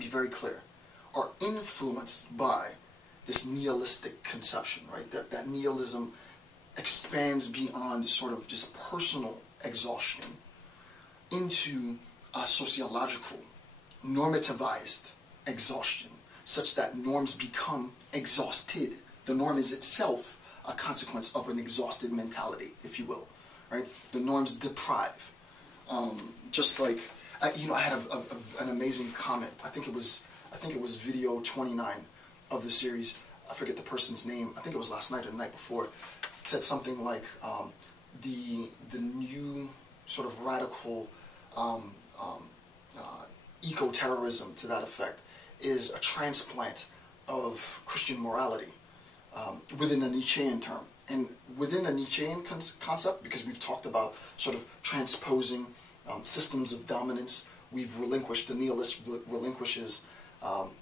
to be very clear, are influenced by this nihilistic conception, right? That nihilism expands beyond sort of just personal exhaustion into a sociological, normativized exhaustion, such that norms become exhausted. The norm is itself a consequence of an exhausted mentality, if you will, right? The norms deprive. Just like, you know, I had an amazing comment. I think it was video 29 of the series. I forget the person's name. I think it was last night or the night before. It said something like the new sort of radical eco-terrorism, to that effect, is a transplant of Christian morality within a Nietzschean term. And within a Nietzschean concept, because we've talked about sort of transposing systems of dominance, we've relinquished, the nihilist relinquishes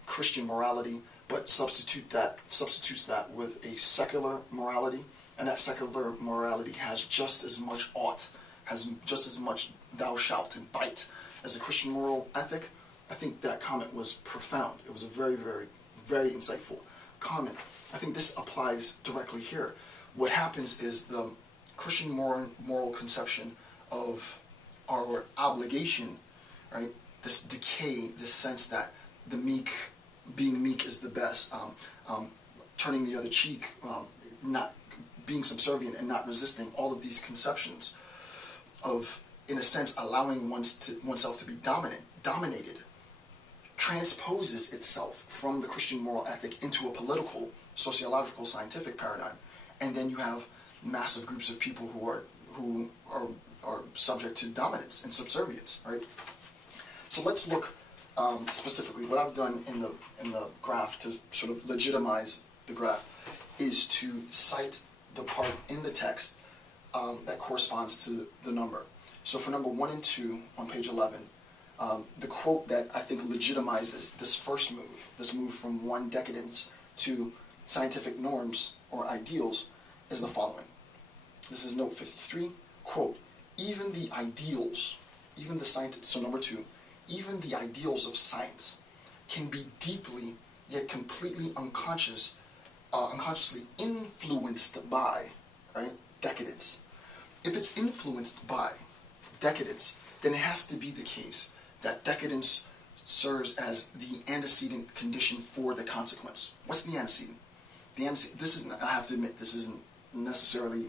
Christian morality, but substitutes that with a secular morality, and that secular morality has just as much ought, has just as much thou shalt and bite as the Christian moral ethic. I think that comment was profound. It was a very, very, very insightful comment. I think this applies directly here. What happens is the Christian moral conception of our obligation, right? This decay, this sense that the meek, being meek is the best, turning the other cheek, not being subservient and not resisting, all of these conceptions of, in a sense, allowing oneself to be dominated, transposes itself from the Christian moral ethic into a political, sociological, scientific paradigm. And then you have massive groups of people who are subject to dominance and subservience, right? So let's look specifically. What I've done in the graph to sort of legitimize the graph is to cite the part in the text that corresponds to the number. So for number 1 and 2 on page 11, the quote that I think legitimizes this first move, this move from one decadence to scientific norms or ideals, is the following. This is note 53, quote, even the ideals, even the scientific, so number 2, even the ideals of science can be deeply yet completely unconsciously influenced by, right, decadence. If it's influenced by decadence, then it has to be the case that decadence serves as the antecedent condition for the consequence. What's the antecedent? The antecedent, this isn't, I have to admit, this isn't necessarily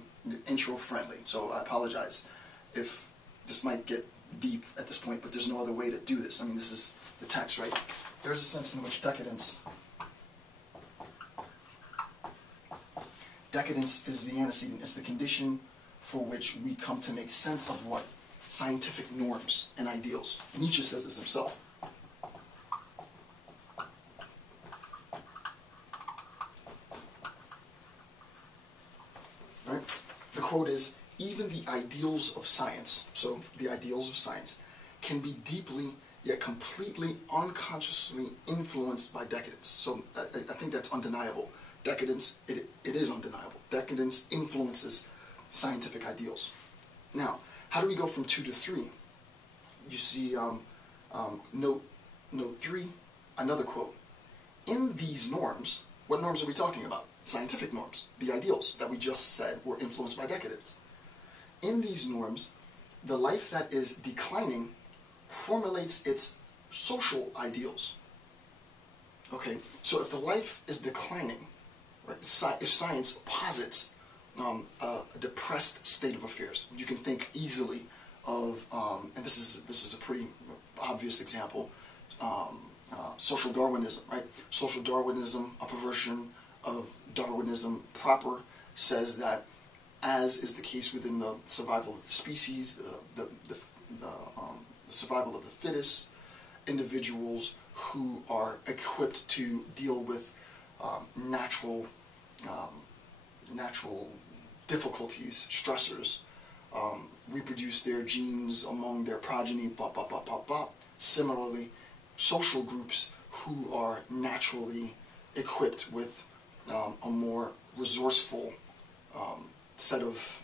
intro friendly, so I apologize if this might get deep at this point, but there's no other way to do this. I mean, this is the text, right? There's a sense in which decadence is the antecedent, it's the condition for which we come to make sense of what? Scientific norms and ideals. Nietzsche says this himself. Right? The quote is, even the ideals of science, so the ideals of science, can be deeply yet completely unconsciously influenced by decadence. So I think that's undeniable. Decadence, it is undeniable. Decadence influences scientific ideals. Now, how do we go from 2 to 3? You see note 3, another quote. In these norms, what norms are we talking about? Scientific norms, the ideals that we just said were influenced by decadence. In these norms, the life that is declining formulates its social ideals. Okay, so if the life is declining, right, if science posits a depressed state of affairs, you can think easily of, and this is a pretty obvious example, social Darwinism, right? Social Darwinism, a perversion of Darwinism proper, says that, as is the case within the survival of the species, the survival of the fittest, individuals who are equipped to deal with natural difficulties, stressors, reproduce their genes among their progeny, blah, blah, blah, blah, blah. Similarly, social groups who are naturally equipped with a more resourceful set of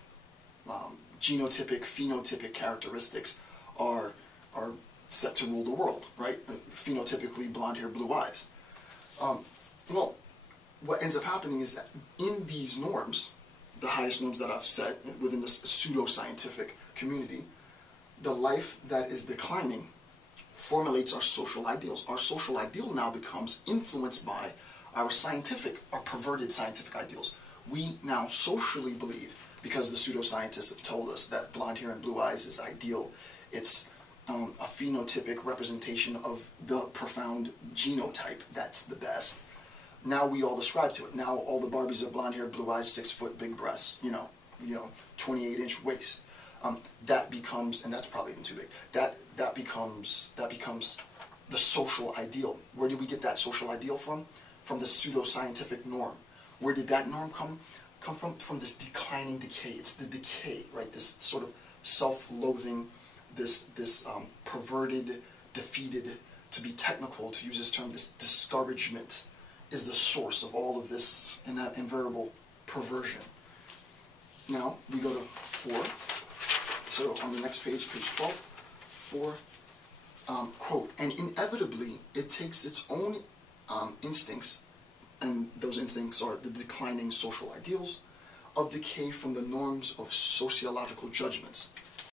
genotypic, phenotypic characteristics are set to rule the world, right? Phenotypically blonde hair, blue eyes. Well, what ends up happening is that in these norms, the highest norms that I've set within this pseudo-scientific community, the life that is declining formulates our social ideals. Our social ideal now becomes influenced by our perverted scientific ideals. We now socially believe, because the pseudoscientists have told us that blonde hair and blue eyes is ideal, it's a phenotypic representation of the profound genotype that's the best. Now we all ascribe to it. Now all the Barbies are blonde hair, blue eyes, 6 foot, big breasts, 28-inch waist. That becomes, and that's probably even too big, that becomes the social ideal. Where did we get that social ideal from? From the pseudo-scientific norm. Where did that norm come from? From this declining decay. It's the decay, right? This sort of self-loathing, this perverted, defeated, to be technical, to use this term, this discouragement is the source of all of this invariable perversion. Now, we go to 4. So on the next page, page 12, 4, quote, and inevitably it takes its own instincts, and those instincts are the declining social ideals, of decay from the norms of sociological judgments.